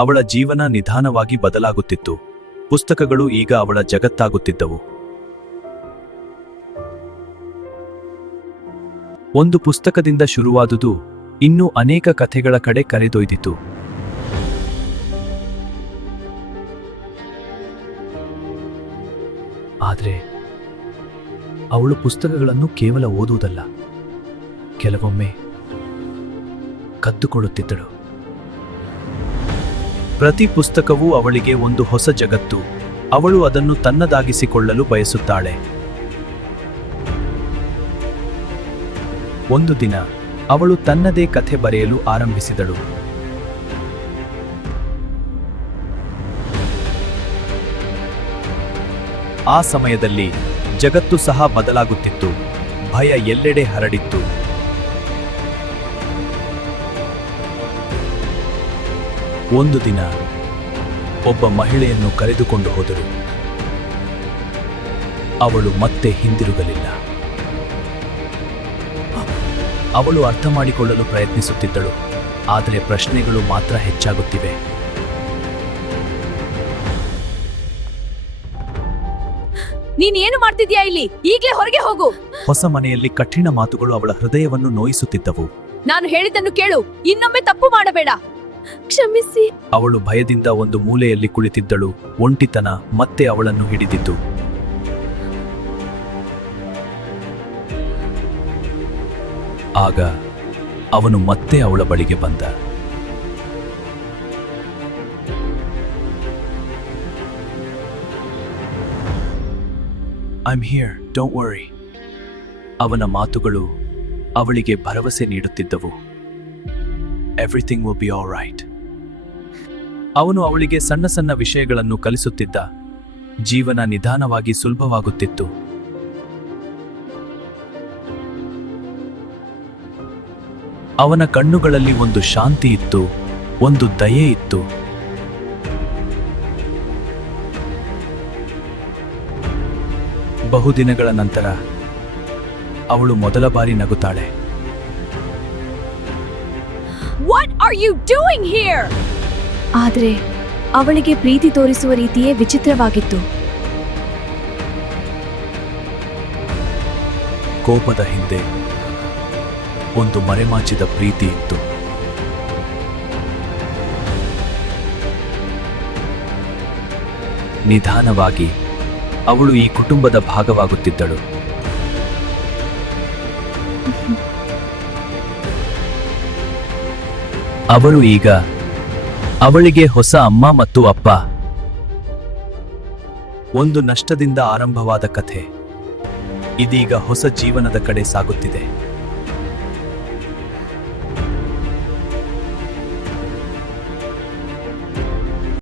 ಅವಳ ಜೀವನ ನಿಧಾನವಾಗಿ ಬದಲಾಗುತ್ತಿತ್ತು. ಪುಸ್ತಕಗಳು ಈಗ ಅವಳ ಜಗತ್ತಾಗುತ್ತಿದ್ದವು. ಒಂದು ಪುಸ್ತಕದಿಂದ ಶುರುವಾದುದು ಇನ್ನೂ ಅನೇಕ ಕಥೆಗಳ ಕಡೆ ಕರೆದೊಯ್ದಿತು. ಆದರೆ ಅವಳು ಪುಸ್ತಕಗಳನ್ನು ಕೇವಲ ಓದುವುದಲ್ಲ, ಕೆಲವೊಮ್ಮೆ ಕದ್ದುಕೊಳ್ಳುತ್ತಿದ್ದಳು. ಪ್ರತಿ ಪುಸ್ತಕವೂ ಅವಳಿಗೆ ಒಂದು ಹೊಸ ಜಗತ್ತು. ಅವಳು ಅದನ್ನು ತನ್ನದಾಗಿಸಿಕೊಳ್ಳಲು ಬಯಸುತ್ತಾಳೆ. ಒಂದು ದಿನ ಅವಳು ತನ್ನದೇ ಕಥೆ ಬರೆಯಲು ಆರಂಭಿಸಿದಳು. ಆ ಸಮಯದಲ್ಲಿ ಜಗತ್ತು ಸಹ ಬದಲಾಗುತ್ತಿತ್ತು. ಭಯ ಎಲ್ಲೆಡೆ ಹರಡಿತ್ತು. ಒಂದು ದಿನ ಒಬ್ಬ ಮಹಿಳೆಯನ್ನು ಕರೆದುಕೊಂಡು ಹೋದರು. ಅವಳು ಮತ್ತೆ ಹಿಂದಿರುಗಲಿಲ್ಲ. ಅವಳು ಅರ್ಥ ಮಾಡಿಕೊಳ್ಳಲು ಪ್ರಯತ್ನಿಸುತ್ತಿದ್ದಳು, ಆದರೆ ಪ್ರಶ್ನೆಗಳು ಮಾತ್ರ ಹೆಚ್ಚಾಗುತ್ತಿವೆ. ನೀನೇನು ಮಾಡ್ತಿದ್ಯಾ ಇಲ್ಲಿ? ಈಗ್ಲೇ ಹೊರಗೆ ಹೋಗು. ಹೊಸ ಮನೆಯಲ್ಲಿ ಕಠಿಣ ಮಾತುಗಳು ಅವಳ ಹೃದಯವನ್ನು ನೋಯಿಸುತ್ತಿದ್ದವು. ನಾನು ಹೇಳಿದ್ದನ್ನು ಕೇಳು, ಇನ್ನೊಮ್ಮೆ ತಪ್ಪು ಮಾಡಬೇಡ. ಕ್ಷಮಿಸಿ. ಅವಳು ಭಯದಿಂದ ಒಂದು ಮೂಲೆಯಲ್ಲಿ ಕುಳಿತಿದ್ದಳು. ಒಂಟಿತನ ಮತ್ತೆ ಅವಳನ್ನು ಹಿಡಿದಿತ್ತು. ಆಗ ಅವನು ಮತ್ತೆ ಅವಳ ಬಳಿಗೆ ಬಂದ. I'm here, don't worry. ಅವನ ಮಾತುಗಳು ಅವಳಿಗೆ ಭರವಸೆ ನೀಡುತ್ತಿದ್ದವು. Everything will be all right. ಅವನು ಅವಳಿಗೆ ಸಣ್ಣ ಸಣ್ಣ ವಿಷಯಗಳನ್ನು ಕಲಿಸುತ್ತಿದ್ದ. ಜೀವನ ನಿಧಾನವಾಗಿ ಸುಲಭವಾಗುತ್ತಿತ್ತು. ಅವನ ಕಣ್ಣುಗಳಲ್ಲಿ ಒಂದು ಶಾಂತಿ ಇತ್ತು, ಒಂದು ದಯೆ ಇತ್ತು. ಬಹುದಿನಗಳ ನಂತರ ಅವಳು ಮೊದಲ ಬಾರಿ ನಗುತ್ತಾಳೆ. What are you doing here? ಆದರೆ ಅವಳಿಗೆ ಪ್ರೀತಿ ತೋರಿಸುವ ರೀತಿಯೇ ವಿಚಿತ್ರವಾಗಿತ್ತು. ಕೋಪದ ಹಿಂದೆ ಒಂದು ಮರೆಮಾಚಿದ ಪ್ರೀತಿ ಇತ್ತು. ನಿಧಾನವಾಗಿ ಅವಳು ಈ ಕುಟುಂಬದ ಭಾಗವಾಗುತ್ತಿದ್ದಳು. ಅವರು ಈಗ ಅವಳಿಗೆ ಹೊಸ ಅಮ್ಮ ಮತ್ತು ಅಪ್ಪ. ಒಂದು ನಷ್ಟದಿಂದ ಆರಂಭವಾದ ಕಥೆ ಇದೀಗ ಹೊಸ ಜೀವನದ ಕಡೆ ಸಾಗುತ್ತಿದೆ.